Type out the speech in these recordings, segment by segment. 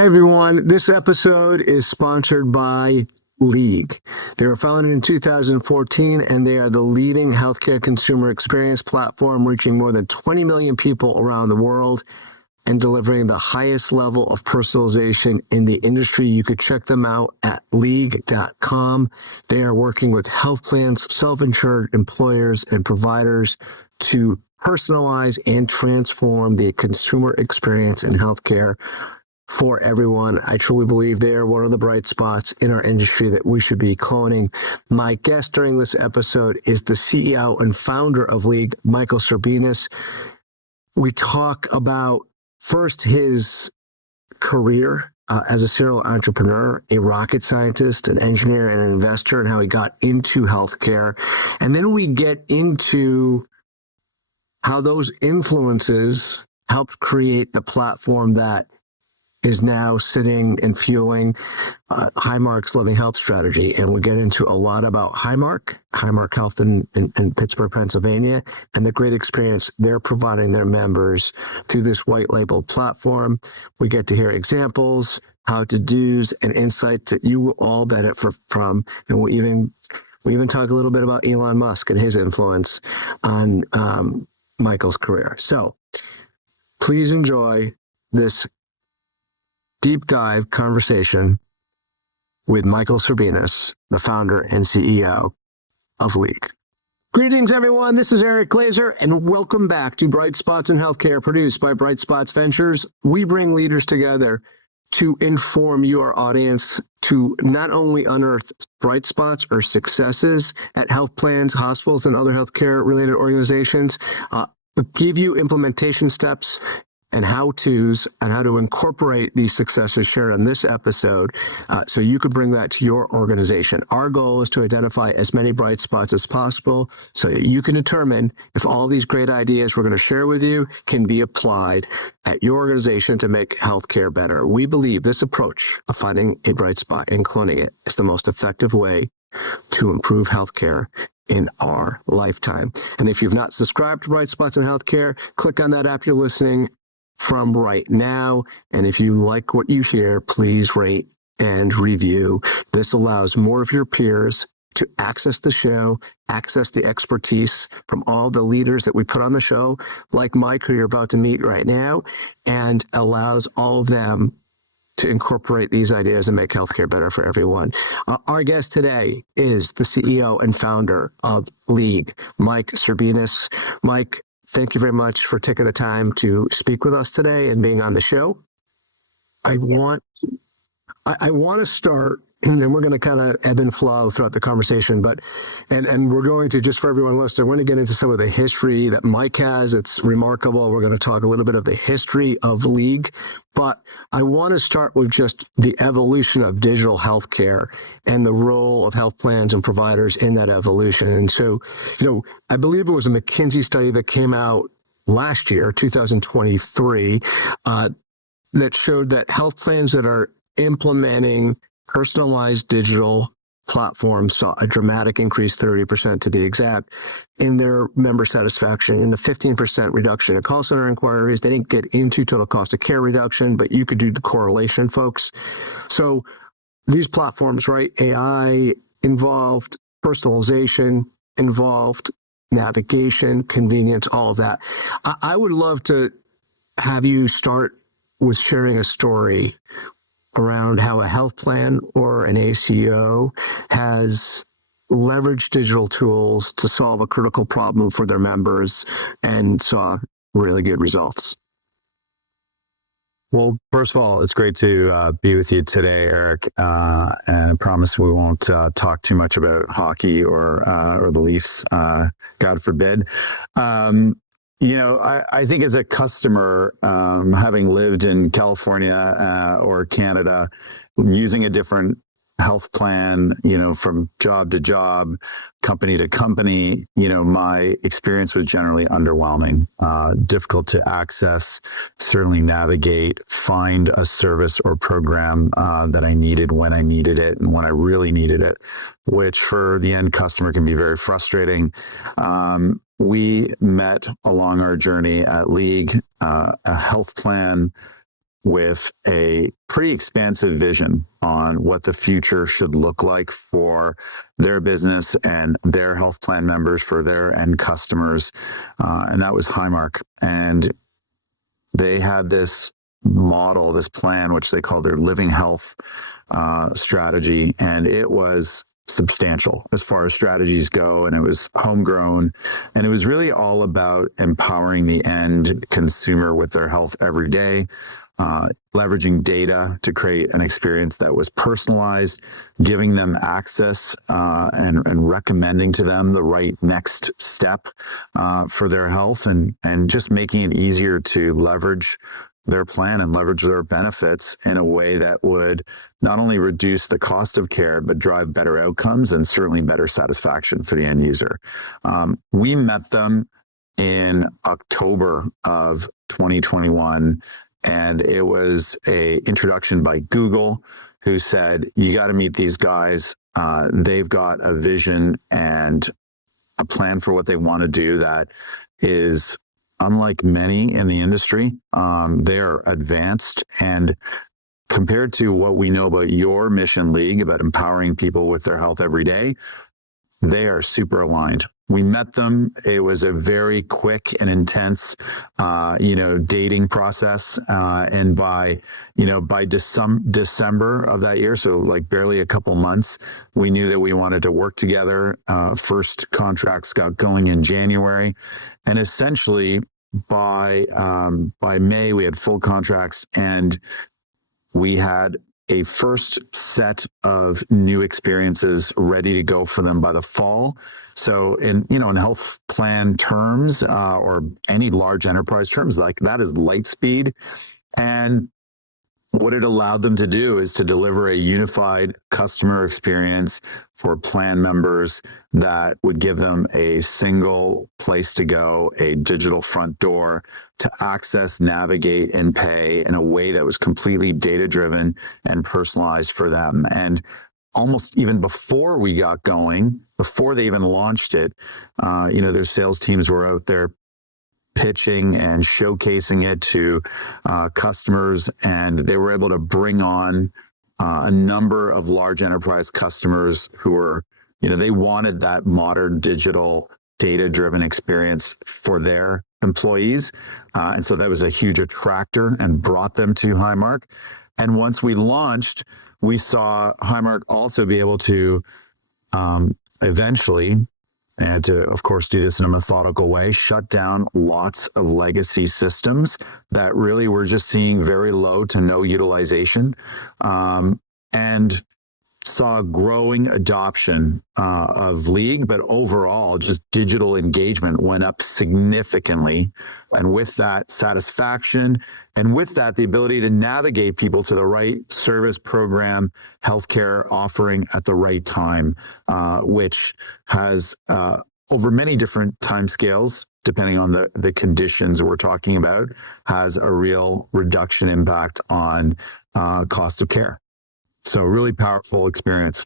Hey everyone, this episode is sponsored by League. They were founded in 2014 and they are the leading healthcare consumer experience platform, reaching more than 20 million people around the world and delivering the highest level of personalization in the industry. You could check them out at league.com. They are working with health plans, self-insured employers, and providers to personalize and transform the consumer experience in healthcare for everyone. I truly believe they are one of the bright spots in our industry that we should be cloning. My guest during this episode is the CEO and founder of League, Michael Serbinis. We talk about first his career as a serial entrepreneur, a rocket scientist, an engineer, and an investor, and how he got into healthcare. And then we get into how those influences helped create the platform that is now sitting and fueling Highmark's Living Health strategy. And we'll get into a lot about Highmark Health in Pittsburgh, Pennsylvania, and the great experience they're providing their members through this white label platform. We get to hear examples, how-to-dos, and insight that you will all benefit from. And we even talk a little bit about Elon Musk and his influence on Michael's career. So please enjoy this deep dive conversation with Michael Serbinis, the founder and CEO of League. Greetings, everyone. This is Eric Glazer, and welcome back to Bright Spots in Healthcare, produced by Bright Spots Ventures. We bring leaders together to inform your audience to not only unearth bright spots or successes at health plans, hospitals, and other healthcare-related organizations, but give you implementation steps and how-tos on how to incorporate these successes shared on this episode so you could bring that to your organization. Our goal is to identify as many bright spots as possible so that you can determine if all these great ideas we're going to share with you can be applied at your organization to make healthcare better. We believe this approach of finding a bright spot and cloning it is the most effective way to improve healthcare in our lifetime. And if you've not subscribed to Bright Spots in Healthcare, click on that app you're listening from right now. And if you like what you hear, please rate and review. This allows more of your peers to access the show, access the expertise from all the leaders that we put on the show, like Mike, who you're about to meet right now, and allows all of them to incorporate these ideas and make healthcare better for everyone. Our guest today is the CEO and founder of League, Mike Serbinis. Mike, thank you very much for taking the time to speak with us today and being on the show. I want to start, and then we're going to kind of ebb and flow throughout the conversation, but and we're going to, just for everyone listening, we're going to get into some of the history that Mike has. It's remarkable. We're going to talk a little bit of the history of League, but I want to start with just the evolution of digital healthcare and the role of health plans and providers in that evolution. And so, I believe it was a McKinsey study that came out last year, 2023, that showed that health plans that are implementing personalized digital platforms saw a dramatic increase, 30% to be exact, in their member satisfaction, in the 15% reduction in call center inquiries. They didn't get into total cost of care reduction, but you could do the correlation, folks. So these platforms, right, AI involved, personalization involved, navigation, convenience, all of that. I would love to have you start with sharing a story around how a health plan or an ACO has leveraged digital tools to solve a critical problem for their members and saw really good results. Well, first of all, it's great to be with you today, Eric. And I promise we won't talk too much about hockey or the Leafs, God forbid. I think as a customer, having lived in California or Canada, using a different health plan, from job to job, company to company, my experience was generally underwhelming, difficult to access, certainly navigate, find a service or program that I needed when I needed it and when I really needed it, which for the end customer can be very frustrating. We met along our journey at League, a health plan with a pretty expansive vision on what the future should look like for their business and their health plan members, for their end customers. And that was Highmark. And they had this model, this plan, which they called their living health strategy. And it was substantial as far as strategies go, and it was homegrown, and it was really all about empowering the end consumer with their health every day, leveraging data to create an experience that was personalized, giving them access and recommending to them the right next step for their health, and just making it easier to leverage their plan and leverage their benefits in a way that would not only reduce the cost of care, but drive better outcomes and certainly better satisfaction for the end user. We met them in October of 2021, and it was a introduction by Google, who said, you got to meet these guys. They've got a vision and a plan for what they want to do that is unlike many in the industry. They're advanced, and compared to what we know about your mission, League, about empowering people with their health every day, they are super aligned. We met them. It was a very quick and intense, dating process. And by December of that year, so like barely a couple months, we knew that we wanted to work together. First contracts got going in January, and essentially by May we had full contracts, and we had a first set of new experiences ready to go for them by the fall. So in health plan terms, or any large enterprise terms, like that is light speed. And what it allowed them to do is to deliver a unified customer experience for plan members that would give them a single place to go, a digital front door to access, navigate, and pay in a way that was completely data-driven and personalized for them. And almost even before we got going, before they even launched it, their sales teams were out there pitching and showcasing it to customers, and they were able to bring on a number of large enterprise customers who were, they wanted that modern digital data-driven experience for their employees. And so that was a huge attractor and brought them to Highmark. And once we launched, we saw Highmark also be able to eventually, and had to, of course, do this in a methodical way, shut down lots of legacy systems that really were just seeing very low to no utilization, and saw growing adoption of League, but overall just digital engagement went up significantly. And with that, satisfaction, and with that, the ability to navigate people to the right service, program, healthcare offering at the right time, which has over many different timescales, depending on the conditions we're talking about, has a real reduction impact on cost of care. So really powerful experience.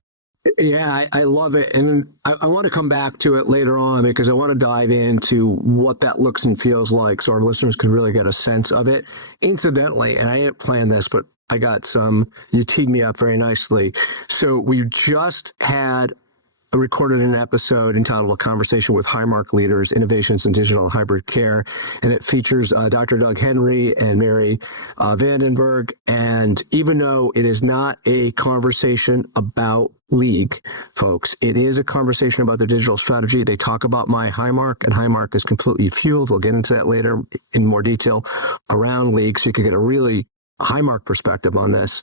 Yeah, I love it. And I want to come back to it later on, because I want to dive into what that looks and feels like so our listeners can really get a sense of it. Incidentally, and I didn't plan this, but I got you teed me up very nicely. So we just recorded an episode entitled A Conversation with Highmark Leaders, Innovations in Digital and Hybrid Care. And it features Dr. Doug Henry and Mary Vandenberg. And even though it is not a conversation about League, folks, it is a conversation about their digital strategy. They talk about My Highmark, and Highmark is completely fueled. We'll get into that later in more detail around League, so you can get a really Highmark perspective on this.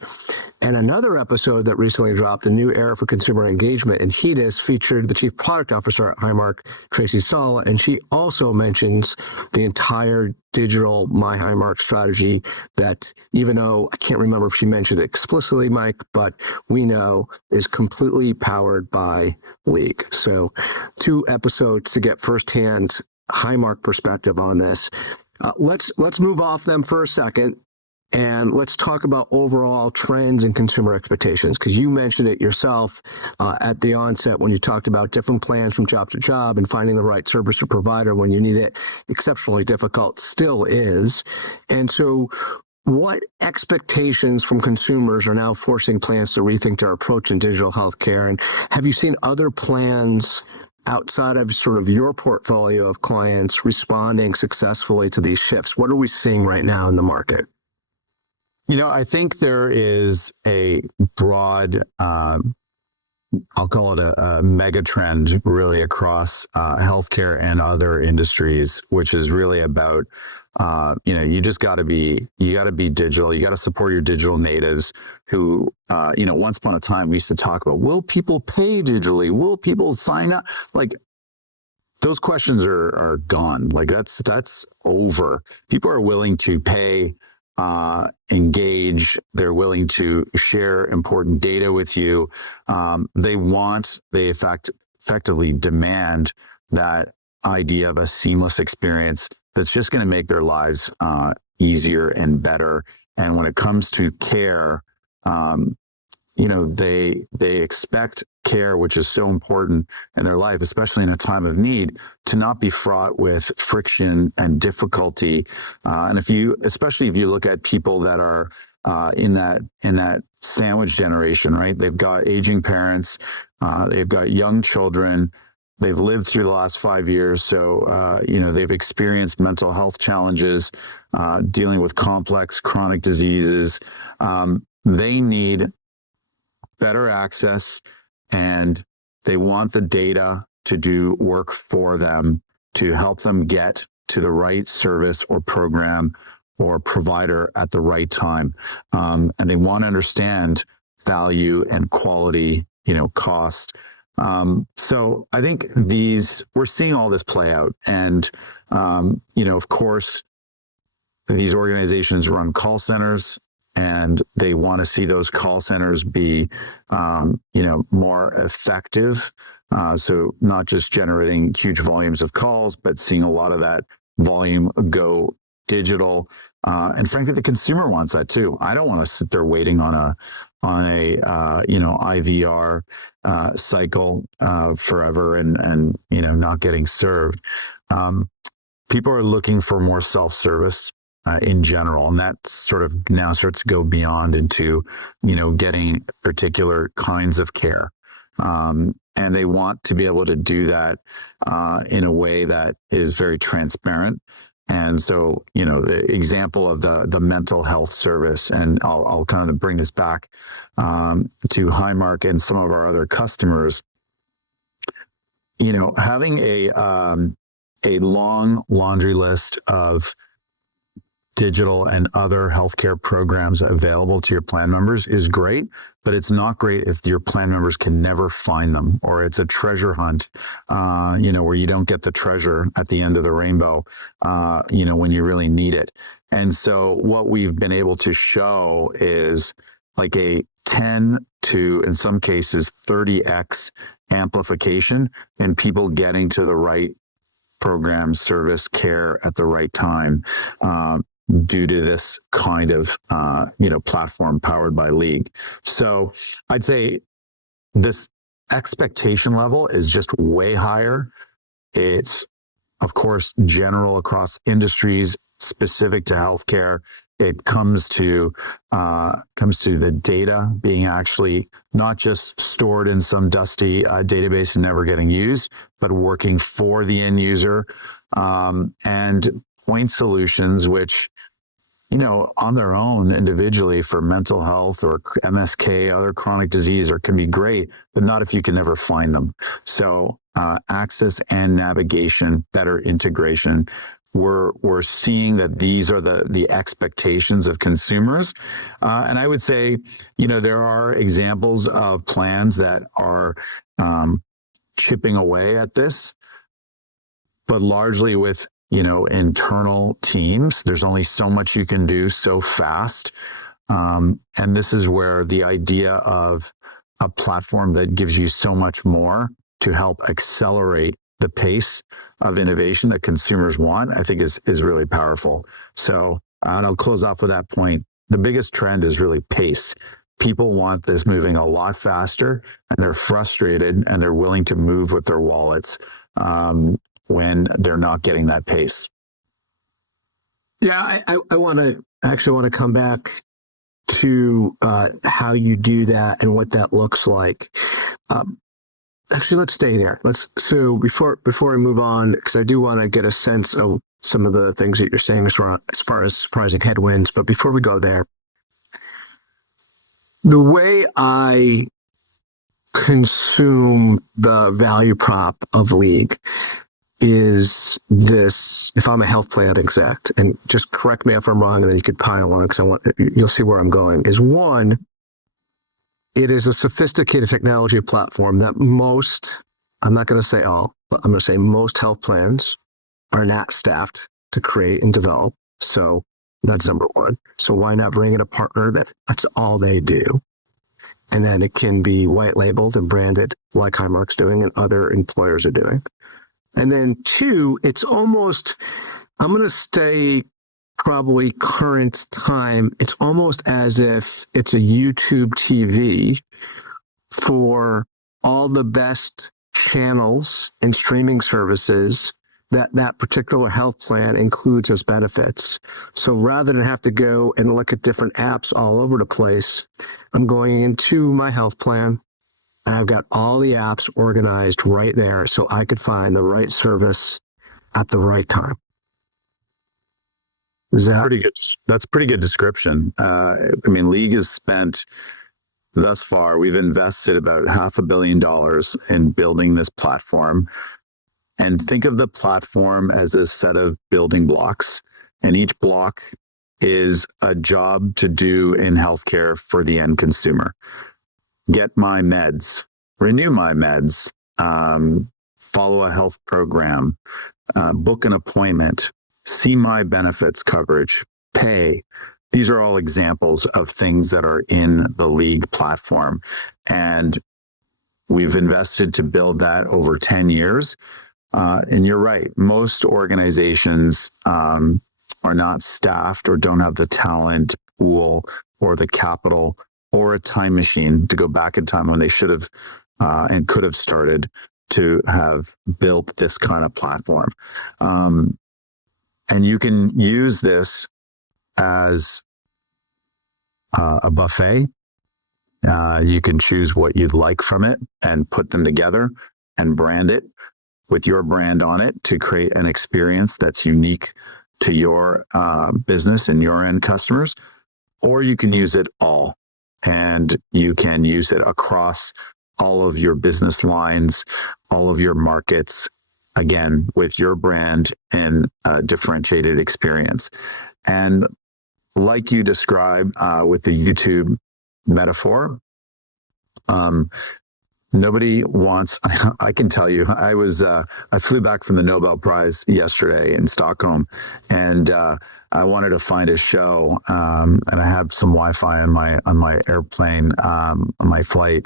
And another episode that recently dropped, A New Era for Consumer Engagement in HEDIS, featured the Chief Product Officer at Highmark, Tracy Sala, and she also mentions the entire digital My Highmark strategy that, even though I can't remember if she mentioned it explicitly, Mike, but we know is completely powered by League. So 2 episodes to get firsthand Highmark perspective on this. Let's move off them for a second. And let's talk about overall trends and consumer expectations, because you mentioned it yourself at the onset when you talked about different plans from job to job and finding the right service or provider when you need it. Exceptionally difficult, still is. And so what expectations from consumers are now forcing plans to rethink their approach in digital healthcare? And have you seen other plans outside of sort of your portfolio of clients responding successfully to these shifts? What are we seeing right now in the market? I think there is a broad, I'll call it a mega trend really across healthcare and other industries, which is really about, you got to be digital. You got to support your digital natives who, once upon a time we used to talk about, will people pay digitally? Will people sign up? Like, those questions are gone. Like that's over. People are willing to pay, engage. They're willing to share important data with you. They effectively demand that idea of a seamless experience that's just going to make their lives easier and better. And when it comes to care, they expect care, which is so important in their life, especially in a time of need, to not be fraught with friction and difficulty. And especially if you look at people that are in that sandwich generation, right? They've got aging parents, they've got young children, they've lived through the last 5 years. So, they've experienced mental health challenges, dealing with complex chronic diseases. They need better access, and they want the data to do work for them to help them get to the right service or program or provider at the right time. And they want to understand value and quality, cost. So I think we're seeing all this play out. And, of course, these organizations run call centers, and they want to see those call centers be, more effective. So not just generating huge volumes of calls, but seeing a lot of that volume go digital. And frankly, the consumer wants that too. I don't want to sit there waiting on a IVR cycle forever and not getting served. People are looking for more self-service in general, and that sort of now starts to go beyond into getting particular kinds of care. And they want to be able to do that in a way that is very transparent. And so, the example of the mental health service, and I'll kind of bring this back to Highmark and some of our other customers. Having a long laundry list of digital and other healthcare programs available to your plan members is great, but it's not great if your plan members can never find them, or it's a treasure hunt, where you don't get the treasure at the end of the rainbow, when you really need it. And so what we've been able to show is like a 10 to, in some cases, 30x amplification in people getting to the right program, service, care at the right time, due to this kind of, platform powered by League. So I'd say this expectation level is just way higher. It's, of course, general across industries, specific to healthcare. It comes to the data being actually not just stored in some dusty database and never getting used, but working for the end user, and point solutions, which, on their own individually for mental health or MSK, other chronic disease, can be great, but not if you can never find them. So access and navigation, better integration. We're seeing that these are the expectations of consumers. And I would say, there are examples of plans that are chipping away at this, but largely with internal teams. There's only so much you can do so fast. And this is where the idea of a platform that gives you so much more to help accelerate the pace of innovation that consumers want, I think is really powerful. So, and I'll close off with that point. The biggest trend is really pace. People want this moving a lot faster, and they're frustrated, and they're willing to move with their wallets when they're not getting that pace. Yeah, I want to I actually want to come back to how you do that and what that looks like. Actually, let's stay there. So before we move on, because I do want to get a sense of some of the things that you're saying as far as surprising headwinds. But before we go there, the way I consume the value prop of League is this: if I'm a health plan exec, and just correct me if I'm wrong, and then you could pile on because you'll see where I'm going. Is one, it is a sophisticated technology platform that I'm not going to say all, but I'm going to say most health plans are not staffed to create and develop. So that's number one. So why not bring in a partner that's all they do? And then it can be white labeled and branded like Highmark's doing and other employers are doing. And then two, it's almost, I'm going to stay probably current time. It's almost as if it's a YouTube TV for all the best channels and streaming services that particular health plan includes as benefits. So rather than have to go and look at different apps all over the place, I'm going into my health plan and I've got all the apps organized right there so I could find the right service at the right time. Is that pretty good? That's pretty good description. League has spent thus far, we've invested about $500 million in building this platform. And think of the platform as a set of building blocks, and each block is a job to do in healthcare for the end consumer. Get my meds, renew my meds, follow a health program, book an appointment, see my benefits coverage, pay. These are all examples of things that are in the League platform. And we've invested to build that over 10 years. And you're right, most organizations are not staffed or don't have the talent pool or the capital or a time machine to go back in time when they should have and could have started to have built this kind of platform. And you can use this as a buffet. You can choose what you'd like from it and put them together and brand it with your brand on it to create an experience that's unique to your business and your end customers. Or you can use it all, and you can use it across all of your business lines, all of your markets, again, with your brand and a differentiated experience. And like you described with the YouTube metaphor, nobody wants, I can tell you, I flew back from the Nobel Prize yesterday in Stockholm, and I wanted to find a show, and I had some Wi-Fi on my airplane, on my flight,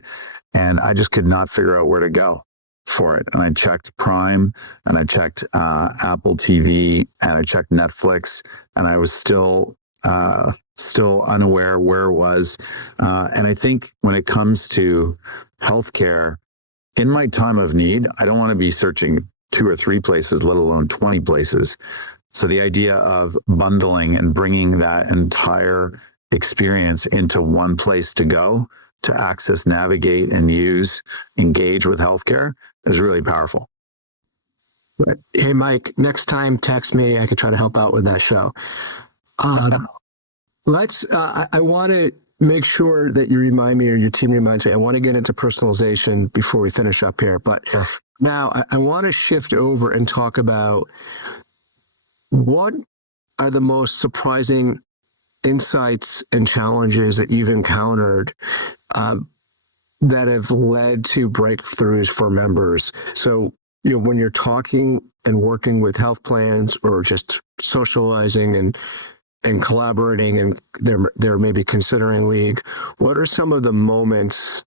and I just could not figure out where to go for it. And I checked Prime, and I checked Apple TV, and I checked Netflix, and I was still unaware where it was. And I think when it comes to healthcare, in my time of need, I don't want to be searching 2 or 3 places, let alone 20 places. So the idea of bundling and bringing that entire experience into one place to go to access, navigate, and use, engage with healthcare is really powerful. Hey, Mike, next time text me. I could try to help out with that show. I want to make sure that you remind me, or your team reminds me. I want to get into personalization before we finish up here. But sure. Now I want to shift over and talk about what are the most surprising insights and challenges that you've encountered that have led to breakthroughs for members. So, when you're talking and working with health plans or just socializing and collaborating, and they're maybe considering League, what are some of the moments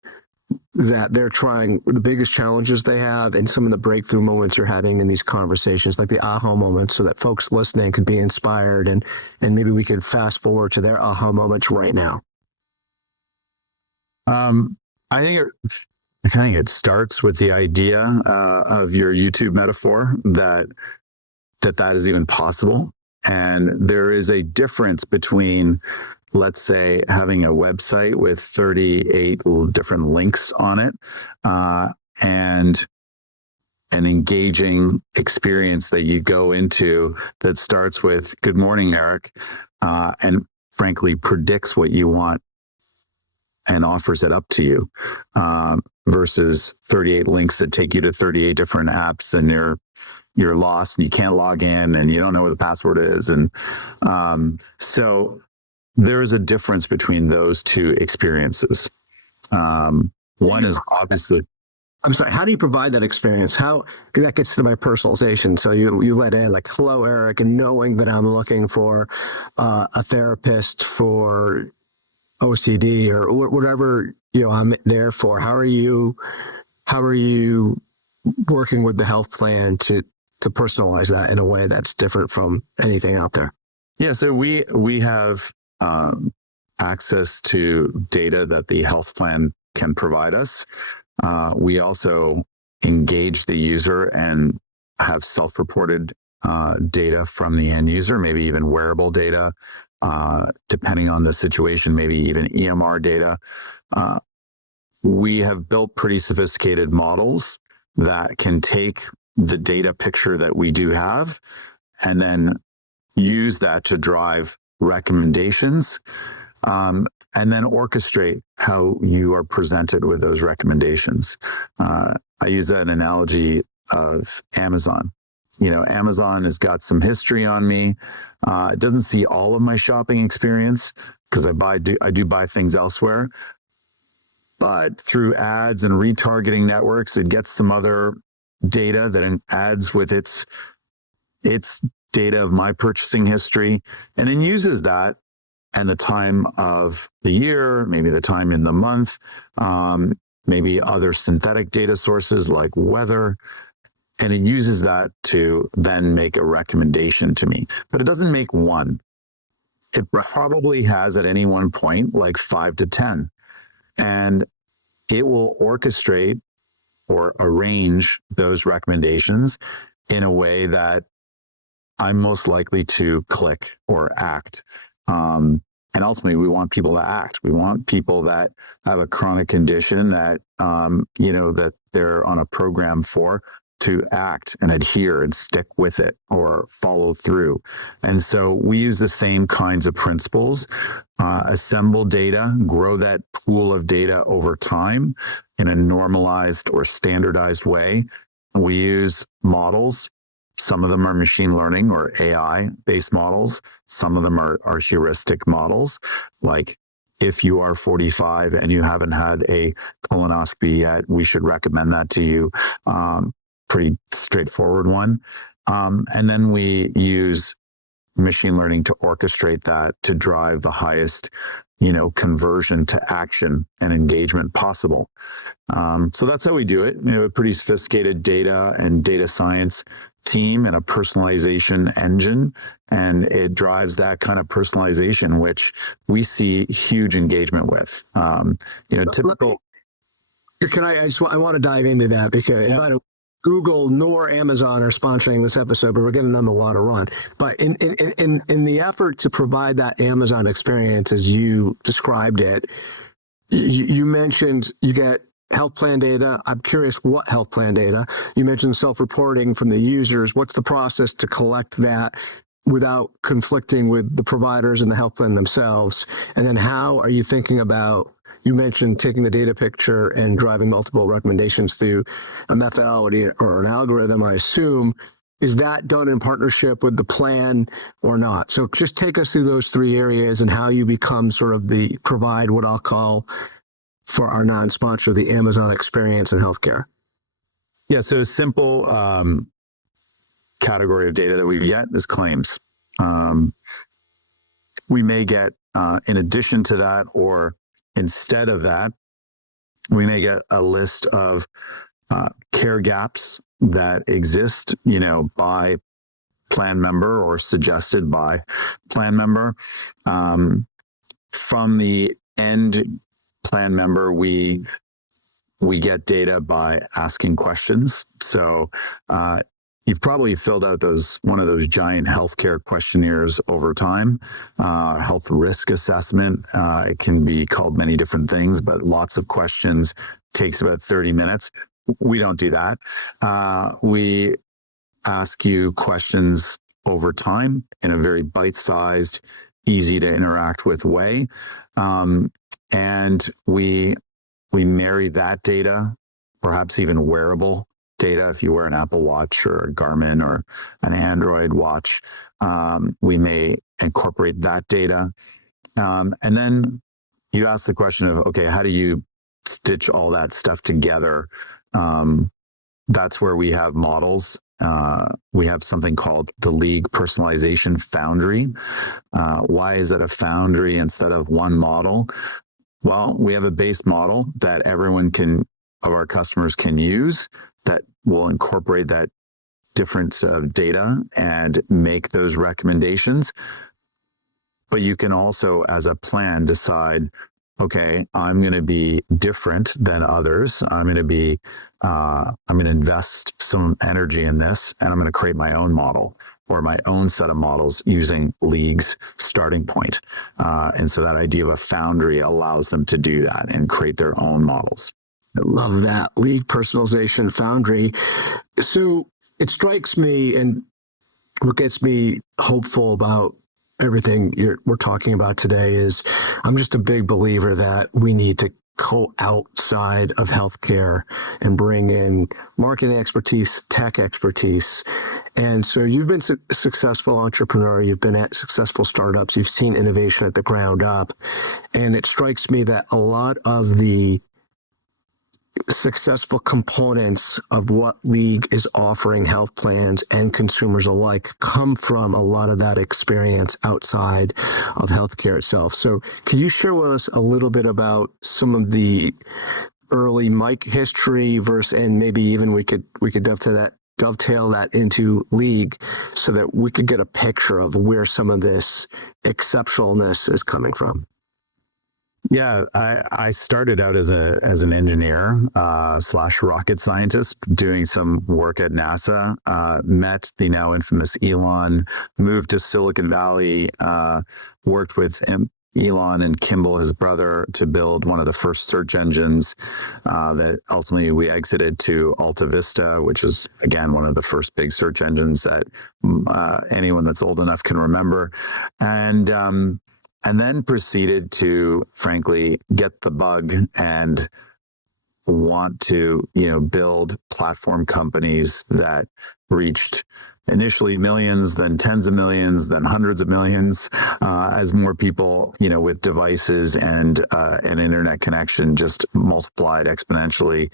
that they're trying, the biggest challenges they have, and some of the breakthrough moments you're having in these conversations, like the aha moments, so that folks listening could be inspired, and maybe we could fast forward to their aha moments right now? I think it starts with the idea of your YouTube metaphor that is even possible. And there is a difference between, let's say, having a website with 38 different links on it, and an engaging experience that you go into that starts with "Good morning, Eric," and frankly predicts what you want and offers it up to you, versus 38 links that take you to 38 different apps, and you're lost and you can't log in and you don't know what the password is. And so there is a difference between those two experiences. One is obviously. I'm sorry, how do you provide that experience? How that gets to my personalization? So you let in like, "Hello, Eric," and knowing that I'm looking for a therapist for OCD or whatever I'm there for. How are you working with the health plan to personalize that in a way that's different from anything out there? Yeah, so we have access to data that the health plan can provide us. We also engage the user and have self-reported data from the end user, maybe even wearable data, depending on the situation, maybe even EMR data. We have built pretty sophisticated models that can take the data picture that we do have and then use that to drive recommendations, and then orchestrate how you are presented with those recommendations. I use that analogy of Amazon. Amazon has got some history on me. It doesn't see all of my shopping experience because I do buy things elsewhere. But through ads and retargeting networks, it gets some other data that adds with its data of my purchasing history, and then uses that and the time of the year, maybe the time in the month, maybe other synthetic data sources like weather, and it uses that to then make a recommendation to me. But it doesn't make one. It probably has at any one point like 5 to 10. And it will orchestrate or arrange those recommendations in a way that I'm most likely to click or act. And ultimately, we want people to act. We want people that have a chronic condition that, that they're on a program for, to act and adhere and stick with it or follow through. And so we use the same kinds of principles, assemble data, grow that pool of data over time in a normalized or standardized way. We use models. Some of them are machine learning or AI-based models. Some of them are heuristic models, like if you are 45 and you haven't had a colonoscopy yet, we should recommend that to you. Pretty straightforward one. And then we use machine learning to orchestrate that to drive the highest, conversion to action and engagement possible. So that's how we do it. We have a pretty sophisticated data and data science team and a personalization engine, and it drives that kind of personalization, which we see huge engagement with. Typical. I want to dive into that because Google nor Amazon are sponsoring this episode, but we're giving them a lot of run. But in the effort to provide that Amazon experience as you described it, you mentioned you get health plan data. I'm curious what health plan data. You mentioned self-reporting from the users. What's the process to collect that without conflicting with the providers and the health plan themselves? And then how are you thinking about, you mentioned taking the data picture and driving multiple recommendations through a methodology or an algorithm, I assume. Is that done in partnership with the plan or not? So just take us through those three areas and how you become sort of provide what I'll call, for our non-sponsor, the Amazon experience in healthcare. Yeah, so a simple category of data that we get is claims. We may get, in addition to that, or instead of that, we may get a list of care gaps that exist, by plan member or suggested by plan member. From the end plan member, we get data by asking questions. So, you've probably filled out one of those giant healthcare questionnaires over time. Health risk assessment. It can be called many different things, but lots of questions, takes about 30 minutes. We don't do that. We ask you questions over time in a very bite-sized, easy to interact with way. And we marry that data, perhaps even wearable data. If you wear an Apple Watch or a Garmin or an Android watch, we may incorporate that data. And then you ask the question of, okay, how do you stitch all that stuff together? That's where we have models. We have something called the League Personalization Foundry. Why is it a foundry instead of one model? Well, we have a base model that of our customers can use that will incorporate that difference of data and make those recommendations. But you can also, as a plan, decide, okay, I'm going to be different than others. I'm going to invest some energy in this, and I'm going to create my own model or my own set of models using League's starting point. And so that idea of a foundry allows them to do that and create their own models. I love that. League Personalization Foundry. So it strikes me, and what gets me hopeful about everything we're talking about today is I'm just a big believer that we need to go outside of healthcare and bring in marketing expertise, tech expertise. And so you've been a successful entrepreneur, you've been at successful startups, you've seen innovation at the ground up. And it strikes me that a lot of the successful components of what League is offering health plans and consumers alike come from a lot of that experience outside of healthcare itself. So can you share with us a little bit about some of the early Mike history and maybe even we could dovetail that into League so that we could get a picture of where some of this exceptionalness is coming from? Yeah, I started out as an engineer / rocket scientist doing some work at NASA, met the now infamous Elon, moved to Silicon Valley, worked with Elon and Kimball, his brother, to build one of the first search engines that ultimately we exited to Alta Vista, which is, again, one of the first big search engines that anyone that's old enough can remember. And then proceeded to, frankly, get the bug and want to, build platform companies that reached initially millions, then tens of millions, then hundreds of millions, as more people, with devices and an internet connection just multiplied exponentially.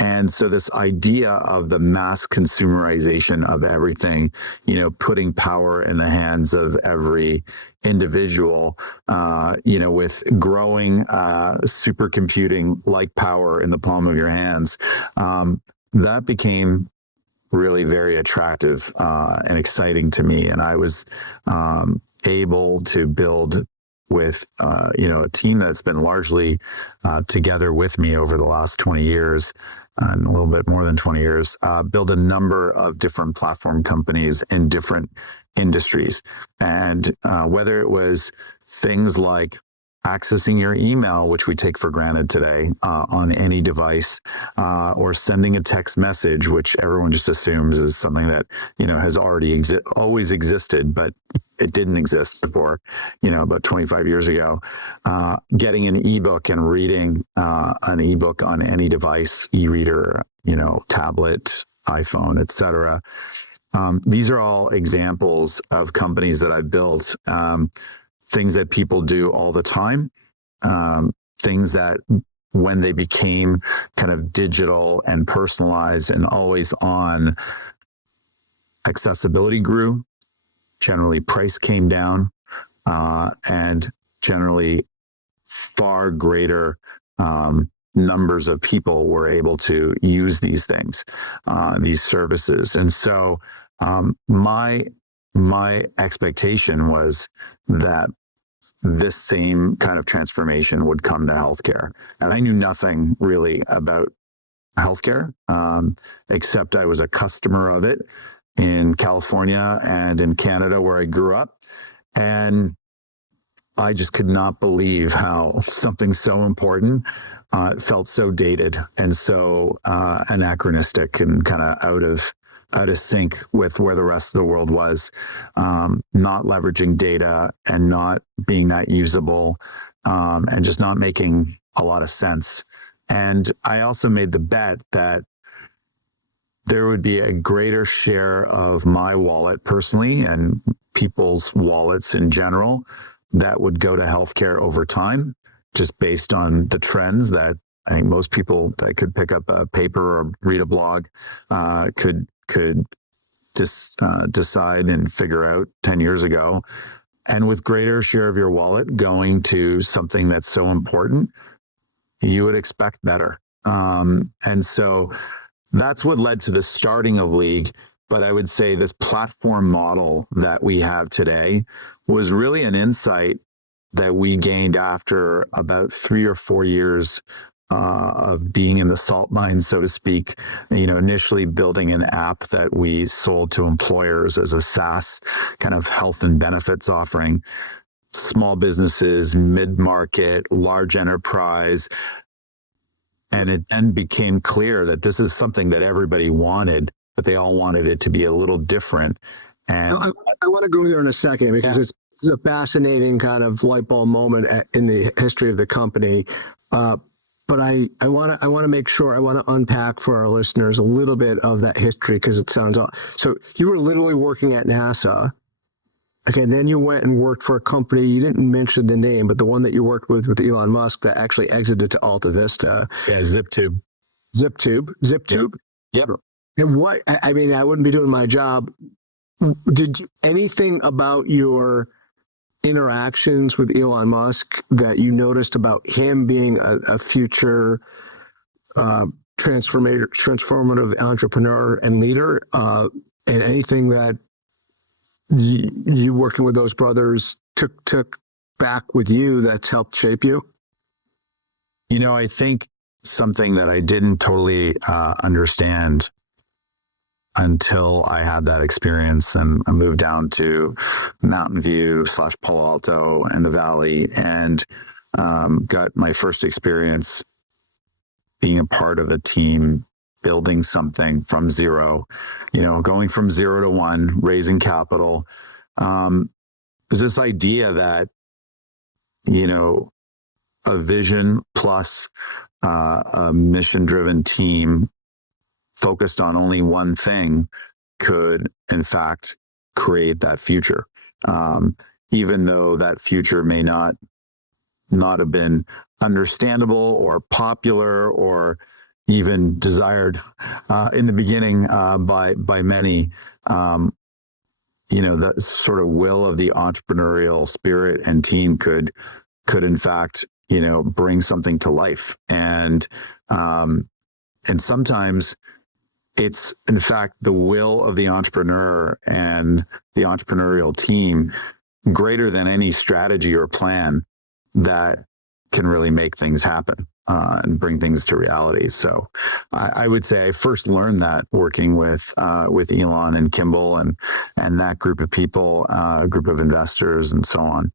And so this idea of the mass consumerization of everything, putting power in the hands of every individual, with growing supercomputing like power in the palm of your hands, that became really very attractive and exciting to me. And I was able to build with a team that's been largely together with me over the last 20 years and a little bit more than 20 years, build a number of different platform companies in different industries. And whether it was things like accessing your email, which we take for granted today, on any device, or sending a text message, which everyone just assumes is something that, has already always existed, but it didn't exist before, about 25 years ago. Getting an ebook and reading an ebook on any device, e-reader, tablet, iPhone, etc. These are all examples of companies that I've built, things that people do all the time, things that when they became kind of digital and personalized and always on, accessibility grew, generally price came down, and generally far greater numbers of people were able to use these things, these services. And so my expectation was that this same kind of transformation would come to healthcare. And I knew nothing really about healthcare, except I was a customer of it in California and in Canada where I grew up. And I just could not believe how something so important felt so dated and so anachronistic and kind of out of sync with where the rest of the world was, not leveraging data and not being that usable, and just not making a lot of sense. And I also made the bet that there would be a greater share of my wallet personally and people's wallets in general that would go to healthcare over time, just based on the trends that I think most people that could pick up a paper or read a blog could decide and figure out 10 years ago. And with greater share of your wallet going to something that's so important, you would expect better. And so that's what led to the starting of League. But I would say this platform model that we have today was really an insight that we gained after about 3 or 4 years of being in the salt mine, so to speak. Initially building an app that we sold to employers as a SaaS kind of health and benefits offering, small businesses, mid-market, large enterprise. And it then became clear that this is something that everybody wanted, but they all wanted it to be a little different. And I want to go there in a second because it's a fascinating kind of light bulb moment in the history of the company. But I want to make sure, I want to unpack for our listeners a little bit of that history because it sounds so. You were literally working at NASA. Okay, and then you went and worked for a company. You didn't mention the name, but the one that you worked with Elon Musk that actually exited to Alta Vista. Yeah, ZipTube. ZipTube. Yep. And what, I mean, I wouldn't be doing my job. Did you, anything about your interactions with Elon Musk that you noticed about him being a future transformative entrepreneur and leader, and anything that you working with those brothers took back with you that's helped shape you? I think something that I didn't totally understand until I had that experience and I moved down to Mountain View / Palo Alto and the Valley and got my first experience being a part of a team building something from zero, going from 0 to 1, raising capital. There's this idea that, a vision plus a mission-driven team focused on only one thing could, in fact, create that future. Even though that future may not have been understandable or popular or even desired in the beginning by many, the sort of will of the entrepreneurial spirit and team could in fact, bring something to life. And sometimes it's in fact the will of the entrepreneur and the entrepreneurial team greater than any strategy or plan that can really make things happen. And bring things to reality. So I would say I first learned that working with Elon and Kimball and that group of people, a group of investors and so on.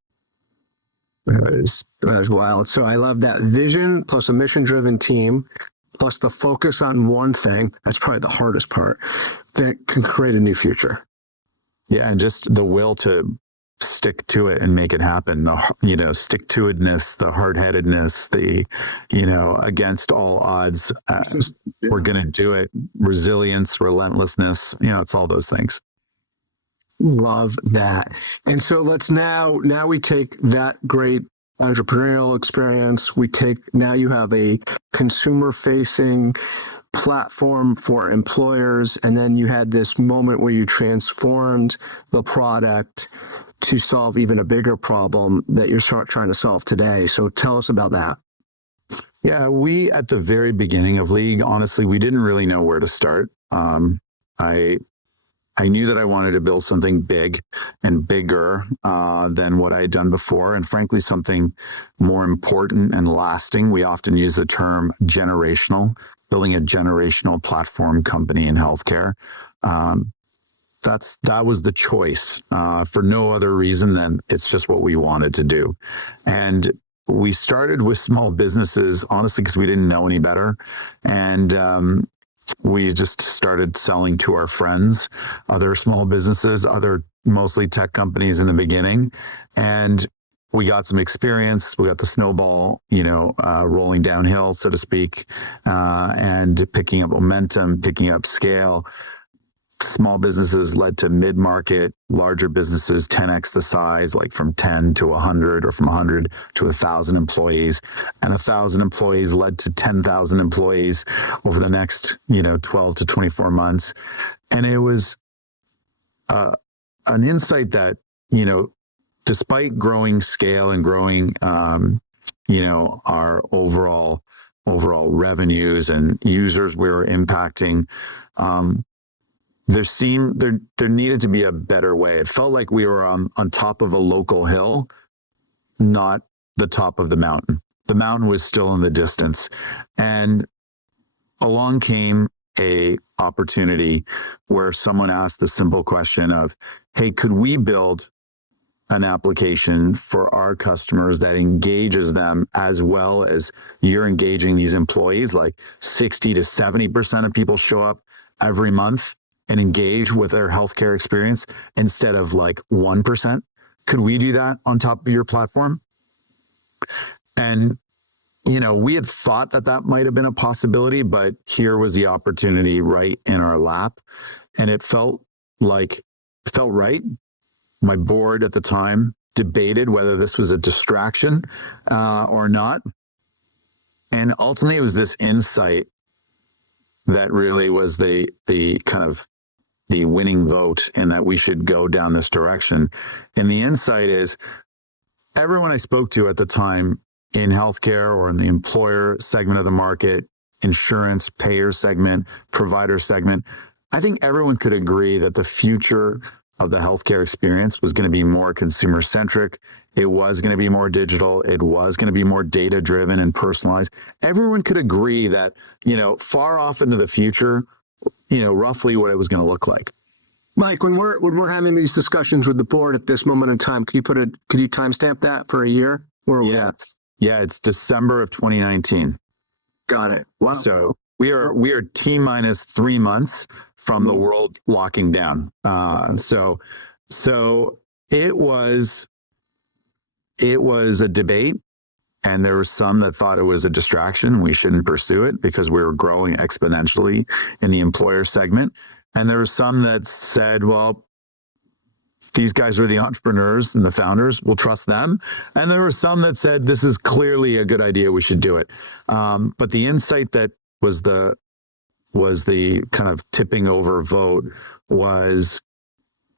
That was wild. So I love that vision plus a mission-driven team plus the focus on one thing. That's probably the hardest part that can create a new future. Yeah, and just the will to stick to it and make it happen. Stick to itness, the hard-headedness, the, against all odds, we're going to do it. Resilience, relentlessness, it's all those things. Love that. And so now we take that great entrepreneurial experience. Now you have a consumer-facing platform for employers. And then you had this moment where you transformed the product to solve even a bigger problem that you're trying to solve today. So tell us about that. Yeah, we, at the very beginning of League, honestly, we didn't really know where to start. I knew that I wanted to build something big and bigger than what I had done before, and frankly, something more important and lasting. We often use the term generational building a generational platform company in healthcare. That was the choice for no other reason than it's just what we wanted to do. And we started with small businesses, honestly, because we didn't know any better. And we just started selling to our friends, other small businesses, other mostly tech companies in the beginning. And we got some experience. We got the snowball, rolling downhill, so to speak, and picking up momentum, picking up scale. Small businesses led to mid-market, larger businesses, 10x the size, like from 10 to 100 or from 100 to 1,000 employees. And 1,000 employees led to 10,000 employees over the next, 12 to 24 months. And it was an insight that, despite growing scale and growing, our overall revenues and users we were impacting, there needed to be a better way. It felt like we were on top of a local hill, not the top of the mountain. The mountain was still in the distance. And along came a opportunity where someone asked the simple question of, hey, could we build an application for our customers that engages them as well as you're engaging these employees? Like 60 to 70% of people show up every month and engage with their healthcare experience instead of like 1%. Could we do that on top of your platform? And, we had thought that might have been a possibility, but here was the opportunity right in our lap. And it felt right. My board at the time debated whether this was a distraction or not. And ultimately it was this insight that really was the kind of the winning vote, and that we should go down this direction. And the insight is everyone I spoke to at the time in healthcare or in the employer segment of the market, insurance payer segment, provider segment, I think everyone could agree that the future of the healthcare experience was going to be more consumer centric. It was going to be more digital. It was going to be more data driven and personalized. Everyone could agree that, far off into the future, roughly what it was going to look like. Mike, when we're having these discussions with the board at this moment in time, could you timestamp that for a year? Yeah, it's December of 2019. Got it. Wow. So we are T minus 3 months from the world locking down. So it was a debate, and there were some that thought it was a distraction. We shouldn't pursue it because we were growing exponentially in the employer segment. And there were some that said, well, these guys are the entrepreneurs and the founders, we'll trust them. And there were some that said, this is clearly a good idea, we should do it. But the insight that was the kind of tipping over vote was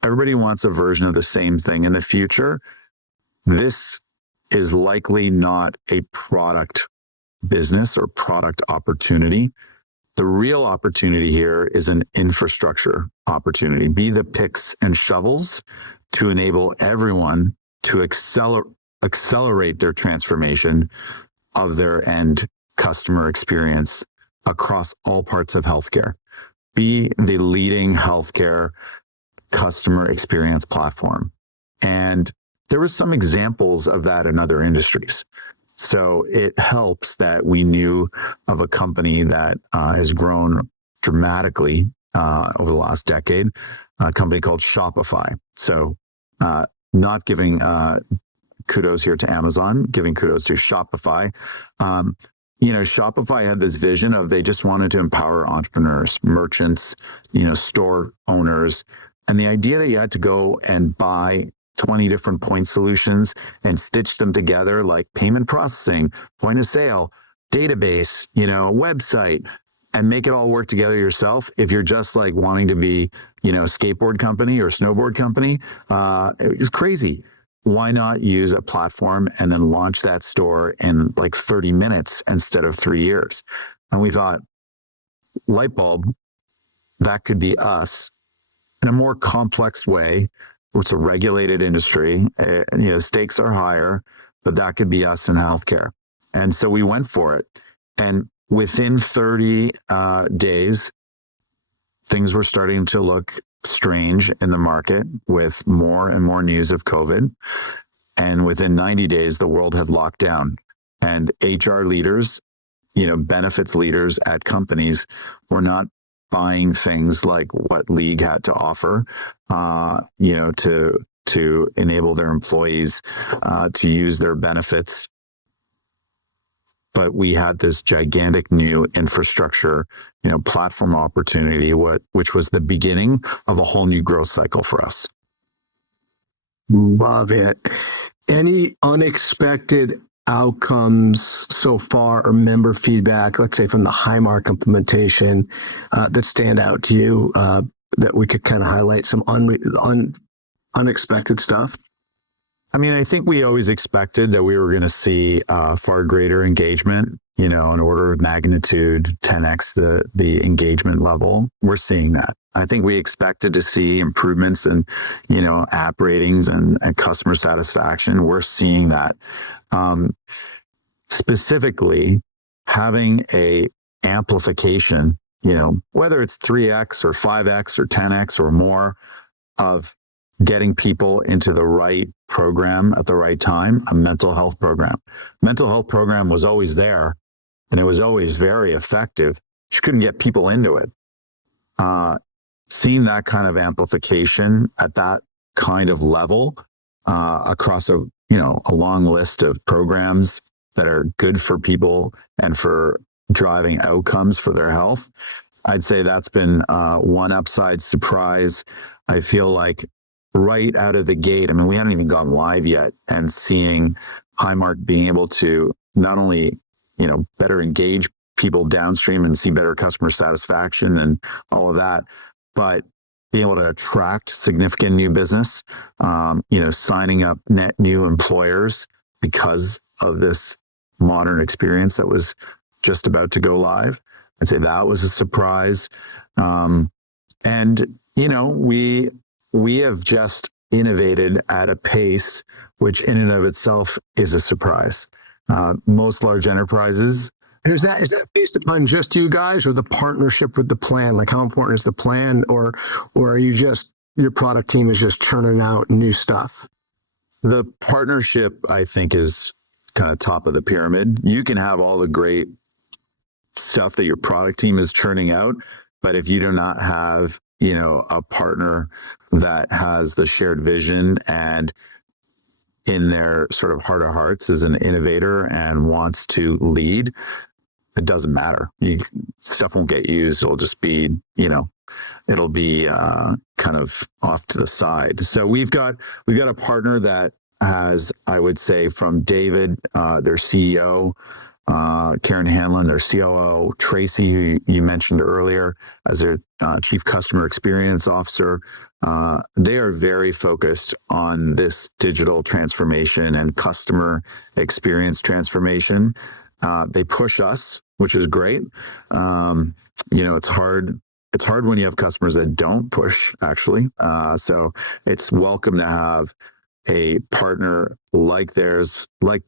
everybody wants a version of the same thing in the future. This is likely not a product business or product opportunity. The real opportunity here is an infrastructure opportunity. Be the picks and shovels to enable everyone to accelerate their transformation of their end customer experience across all parts of healthcare. Be the leading healthcare customer experience platform. And there were some examples of that in other industries. So it helps that we knew of a company that has grown dramatically over the last decade, a company called Shopify. So not giving kudos here to Amazon, giving kudos to Shopify. Shopify had this vision of they just wanted to empower entrepreneurs, merchants, store owners. And the idea that you had to go and buy 20 different point solutions and stitch them together like payment processing, point of sale, database, website, and make it all work together yourself. If you're just like wanting to be, a skateboard company or snowboard company, it's crazy. Why not use a platform and then launch that store in like 30 minutes instead of 3 years? And we thought, light bulb, that could be us in a more complex way. It's a regulated industry. Stakes are higher, but that could be us in healthcare. And so we went for it. And within 30 days, things were starting to look strange in the market with more and more news of COVID. And within 90 days, the world had locked down, and HR leaders, benefits leaders at companies were not buying things like what League had to offer, to enable their employees to use their benefits. But we had this gigantic new infrastructure, platform opportunity, which was the beginning of a whole new growth cycle for us. Love it. Any unexpected outcomes so far or member feedback, let's say from the Highmark implementation, that stand out to you, that we could kind of highlight some unexpected stuff? I mean, I think we always expected that we were going to see far greater engagement, an order of magnitude, 10x the engagement level. We're seeing that. I think we expected to see improvements in, app ratings and customer satisfaction. We're seeing that. Specifically, having a amplification, whether it's 3x or 5x or 10x or more of getting people into the right program at the right time, a mental health program. Mental health program was always there, and it was always very effective. You couldn't get people into it. Seeing that kind of amplification at that kind of level across a long list of programs that are good for people and for driving outcomes for their health, I'd say that's been one upside surprise. I feel like right out of the gate, I mean, we hadn't even gone live yet, and seeing Highmark being able to not only, better engage people downstream and see better customer satisfaction and all of that, but be able to attract significant new business, signing up net new employers because of this modern experience that was just about to go live. I'd say that was a surprise. We have just innovated at a pace which in and of itself is a surprise. Most large enterprises. And is that based upon just you guys or the partnership with the plan? Like, how important is the plan, or are you just, your product team is just churning out new stuff? The partnership, I think, is kind of top of the pyramid. You can have all the great stuff that your product team is churning out, but if you do not have, a partner that has the shared vision and in their sort of heart of hearts is an innovator and wants to lead, it doesn't matter. Stuff won't get used. It'll just be, it'll be kind of off to the side. So we've got a partner that has, I would say, from David, their CEO, Karen Hanlon, their COO, Tracy, who you mentioned earlier, as their Chief Customer Experience Officer. They are very focused on this digital transformation and customer experience transformation. They push us, which is great. It's hard. It's hard when you have customers that don't push, actually. So it's welcome to have a partner like theirs, like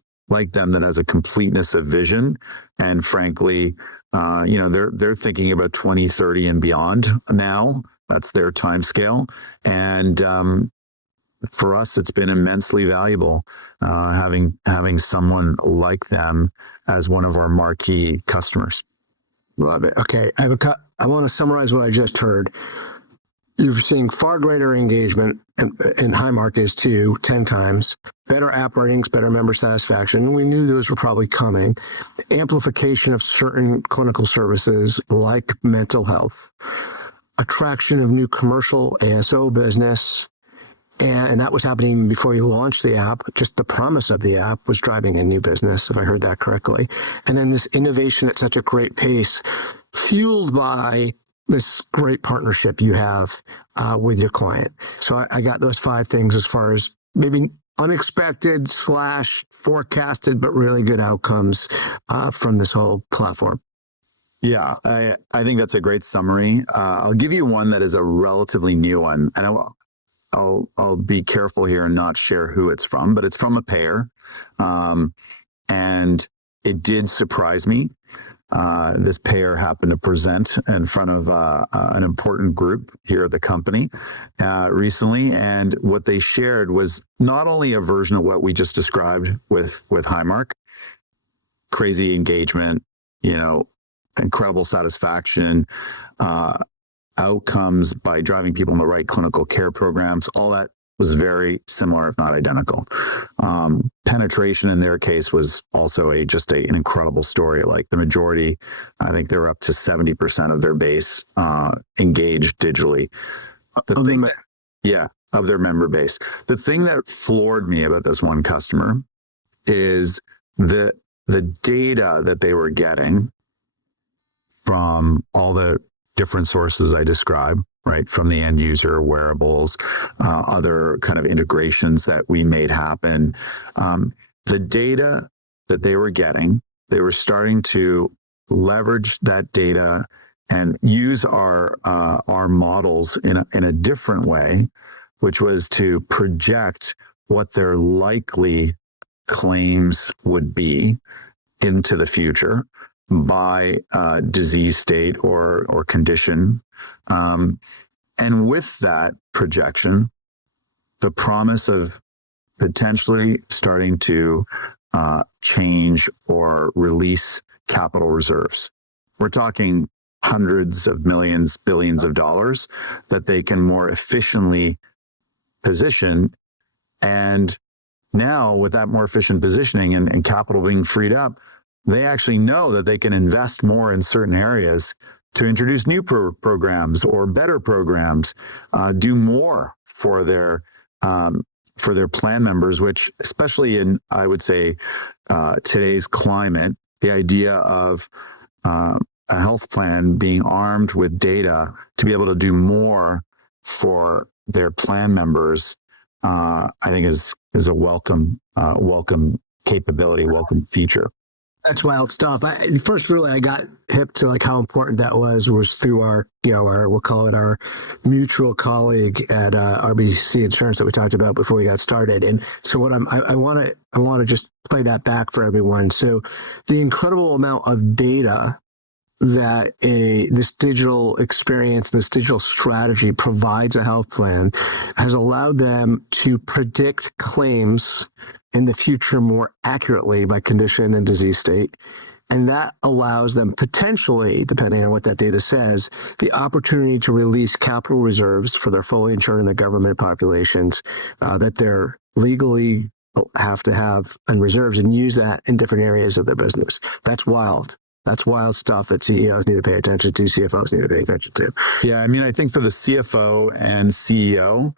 them, that has a completeness of vision. And frankly, they're thinking about 2030 and beyond now. That's their time scale. And for us, it's been immensely valuable having someone like them as one of our marquee customers. Love it. Okay, I want to summarize what I just heard. You're seeing far greater engagement, and Highmark is too, 10 times. Better app ratings, better member satisfaction. We knew those were probably coming. Amplification of certain clinical services like mental health. Attraction of new commercial ASO business. And that was happening before you launched the app. Just the promise of the app was driving a new business, if I heard that correctly. And then this innovation at such a great pace, fueled by this great partnership you have with your client. So I got those 5 things as far as maybe unexpected / forecasted, but really good outcomes from this whole platform. Yeah, I think that's a great summary. I'll give you one that is a relatively new one, and I'll be careful here and not share who it's from, but it's from a payer, and it did surprise me. this payer happened to present in front of an important group here at the company recently, and what they shared was not only a version of what we just described with Highmark, crazy engagement, incredible satisfaction, outcomes by driving people in the right clinical care programs. All that was very similar, if not identical. Penetration in their case was also an incredible story. Like the majority, I think they were up to 70% of their base engaged digitally. Of their member base. The thing that floored me about this one customer is the data that they were getting from all the different sources I described, right? From the end user, wearables, other kind of integrations that we made happen. The data that they were getting, they were starting to leverage that data and use our models in a different way, which was to project what their likely claims would be into the future by disease state or condition. And with that projection, the promise of potentially starting to change or release capital reserves. We're talking hundreds of millions, billions of dollars that they can more efficiently position. And now with that more efficient positioning and capital being freed up, they actually know that they can invest more in certain areas to introduce new programs or better programs, do more for their plan members, which especially in, I would say, today's climate, the idea of a health plan being armed with data to be able to do more for their plan members, I think is a welcome capability, welcome feature. That's wild stuff. First, really, I got hip to like how important that was through our we'll call it our mutual colleague at RBC Insurance that we talked about before we got started. And so what I want to just play that back for everyone. So the incredible amount of data that this digital experience, this digital strategy provides a health plan has allowed them to predict claims in the future more accurately by condition and disease state. And that allows them potentially, depending on what that data says, the opportunity to release capital reserves for their fully insured and their government populations that they're legally have to have in reserves and use that in different areas of their business. That's wild. That's wild stuff that CEOs need to pay attention to, CFOs need to pay attention to. Yeah, I mean, I think for the CFO and CEO,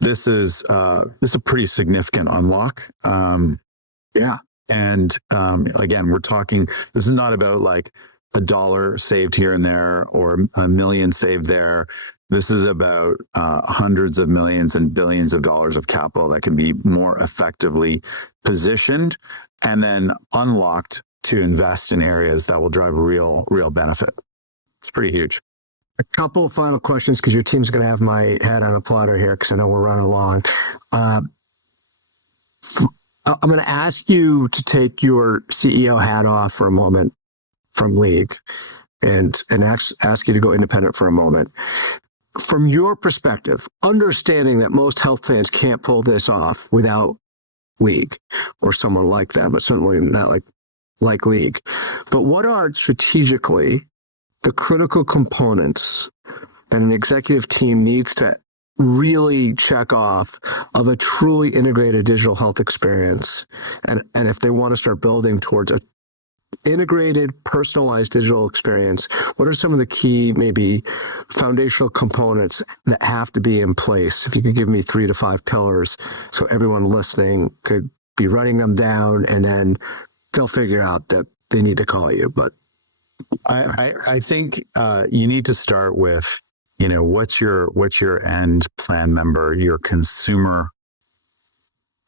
this is a pretty significant unlock. Yeah. And again, we're talking, this is not about like $1 saved here and there or $1 million saved there. This is about hundreds of millions and billions of dollars of capital that can be more effectively positioned and then unlocked to invest in areas that will drive real benefit. It's pretty huge. A couple of final questions because your team's going to have my head on a platter here because I know we're running along. I'm going to ask you to take your CEO hat off for a moment from League and ask you to go independent for a moment. From your perspective, understanding that most health plans can't pull this off without League or someone like them, but certainly not like League. But what are strategically the critical components that an executive team needs to really check off of a truly integrated digital health experience? And if they want to start building towards a integrated, personalized digital experience, what are some of the key, maybe foundational components that have to be in place? If you could give me 3 to 5 pillars so everyone listening could be writing them down and then they'll figure out that they need to call you. But I think you need to start with, what's your end plan member, your consumer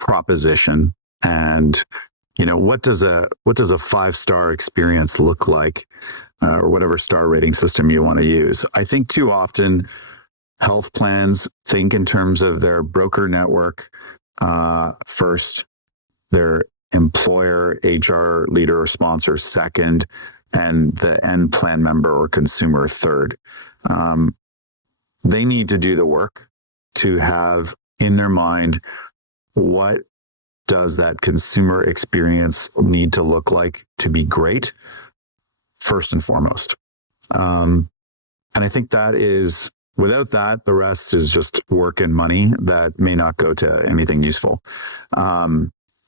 proposition, and what does a 5-star experience look like, or whatever star rating system you want to use. I think too often health plans think in terms of their broker network first, their employer, HR leader or sponsor second, and the end plan member or consumer third. They need to do the work to have in their mind, what does that consumer experience need to look like to be great, first and foremost. And I think that is, without that, the rest is just work and money that may not go to anything useful.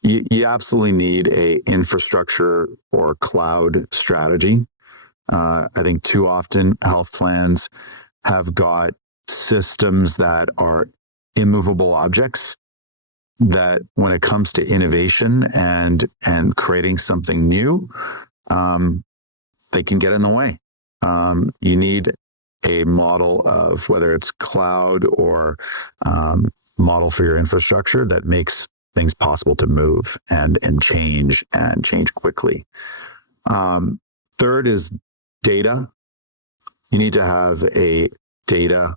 You absolutely need a infrastructure or cloud strategy. I think too often health plans have got systems that are immovable objects that when it comes to innovation and creating something new, they can get in the way. You need a model of whether it's cloud or model for your infrastructure that makes things possible to move and change quickly. Third is data. You need to have a data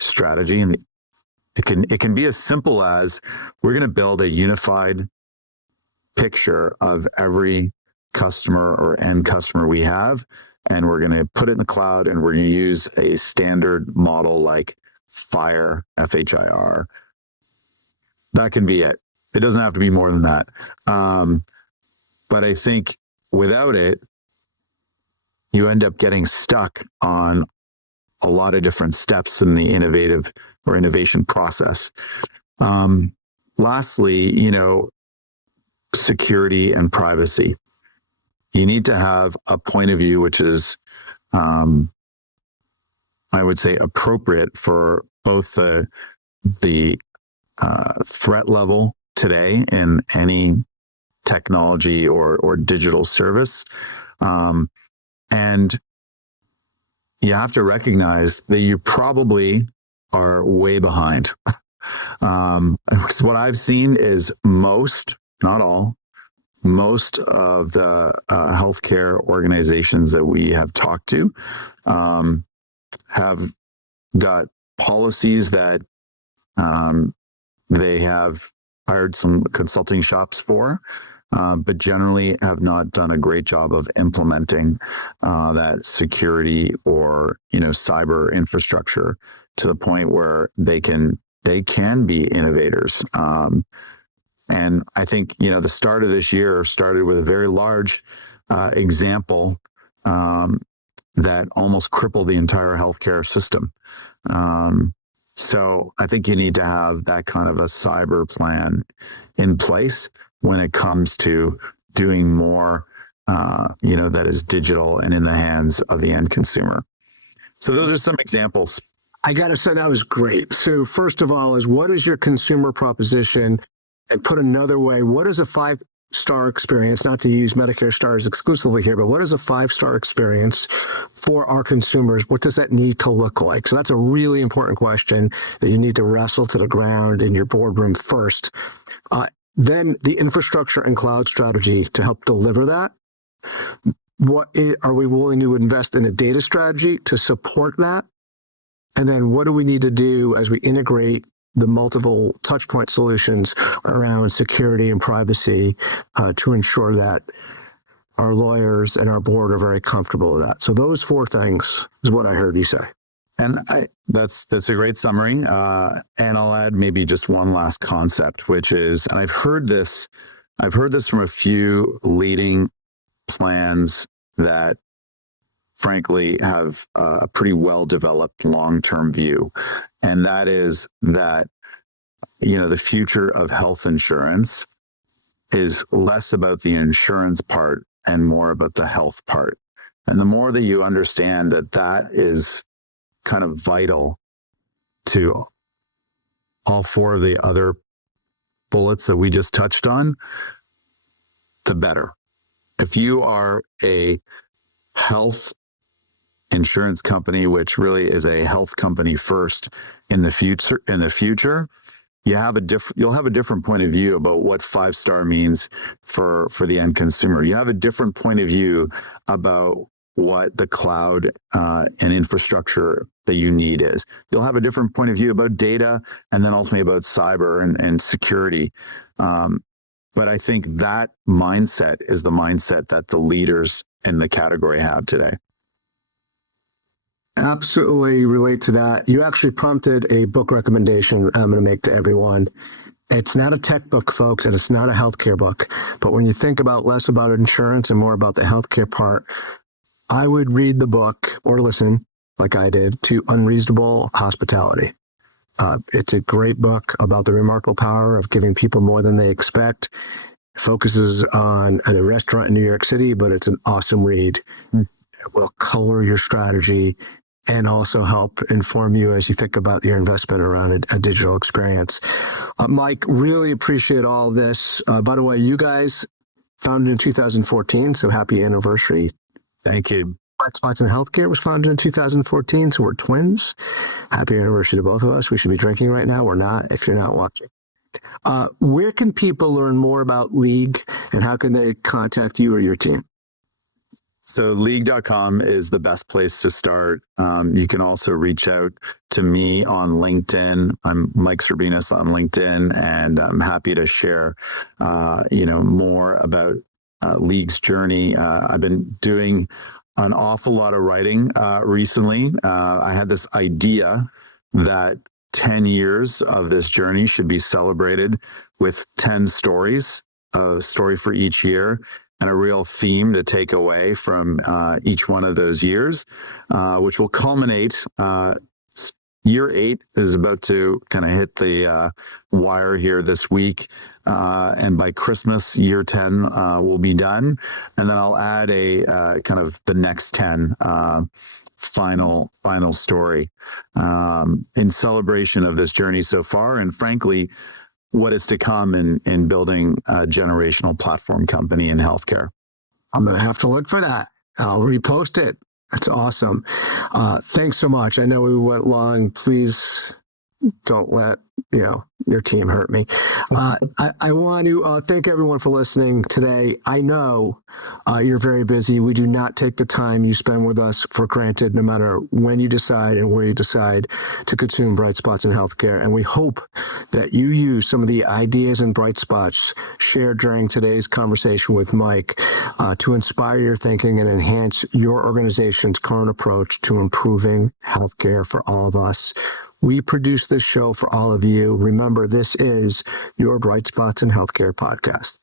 strategy, and it can be as simple as we're going to build a unified picture of every customer or end customer we have, and we're going to put it in the cloud, and we're going to use a standard model like FHIR, FHIR. That can be it. It doesn't have to be more than that. But I think without it, you end up getting stuck on a lot of different steps in the innovation process. Lastly, security and privacy. You need to have a point of view which is, I would say, appropriate for both the threat level today in any technology or digital service. And you have to recognize that you probably are way behind. What I've seen is most, not all, most of the healthcare organizations that we have talked to have got policies that they have hired some consulting shops for, but generally have not done a great job of implementing that security or cyber infrastructure to the point where they can be innovators. And I think the start of this year started with a very large example that almost crippled the entire healthcare system. So I think you need to have that kind of a cyber plan in place when it comes to doing more, that is digital and in the hands of the end consumer. So those are some examples. I got to say that was great. So first of all is, what is your consumer proposition? And put another way, what is a 5-star experience, not to use Medicare stars exclusively here, but what is a 5-star experience for our consumers? What does that need to look like? So that's a really important question that you need to wrestle to the ground in your boardroom first. Then the infrastructure and cloud strategy to help deliver that. Are we willing to invest in a data strategy to support that? And then what do we need to do as we integrate the multiple touchpoint solutions around security and privacy to ensure that our lawyers and our board are very comfortable with that? So those 4 things is what I heard you say. And that's a great summary. And I'll add maybe just one last concept, which is, and I've heard this from a few leading plans that frankly have a pretty well-developed long-term view. And that is that, the future of health insurance is less about the insurance part and more about the health part. And the more that you understand that is kind of vital to all 4 of the other bullets that we just touched on, the better. If you are a health insurance company, which really is a health company first in the future, you'll have a different point of view about what 5-star means for the end consumer. You have a different point of view about what the cloud and infrastructure that you need is. You'll have a different point of view about data, and then ultimately about cyber and security. But I think that mindset is the mindset that the leaders in the category have today. Absolutely relate to that. You actually prompted a book recommendation I'm going to make to everyone. It's not a tech book, folks, and it's not a healthcare book. But when you think about less about insurance and more about the healthcare part, I would read the book or listen, like I did, to Unreasonable Hospitality. It's a great book about the remarkable power of giving people more than they expect. It focuses on a restaurant in New York City, but it's an awesome read. It will color your strategy and also help inform you as you think about your investment around a digital experience. Mike, really appreciate all this. By the way, you guys founded in 2014, so happy anniversary. Thank you. Bright Spots in Healthcare was founded in 2014, so we're twins. Happy anniversary to both of us. We should be drinking right now. We're not, if you're not watching. Where can people learn more about League, and how can they contact you or your team? So league.com is the best place to start. You can also reach out to me on LinkedIn. I'm Mike Serbinis on LinkedIn, and I'm happy to share, more about League's journey. I've been doing an awful lot of writing recently. I had this idea that 10 years of this journey should be celebrated with 10 stories, a story for each year, and a real theme to take away from each one of those years, which will culminate. Year 8 is about to kind of hit the wire here this week. And by Christmas, year 10 will be done. And then I'll add a kind of the next 10 final story in celebration of this journey so far. And frankly, what is to come in building a generational platform company in healthcare. I'm going to have to look for that. I'll repost it. That's awesome. Thanks so much. I know we went long. Please don't let your team hurt me. I want to thank everyone for listening today. I know you're very busy. We do not take the time you spend with us for granted, no matter when you decide and where you decide to consume Bright Spots in Healthcare. And we hope that you use some of the ideas and bright spots shared during today's conversation with Mike to inspire your thinking and enhance your organization's current approach to improving healthcare for all of us. We produce this show for all of you. Remember, this is your Bright Spots in Healthcare podcast.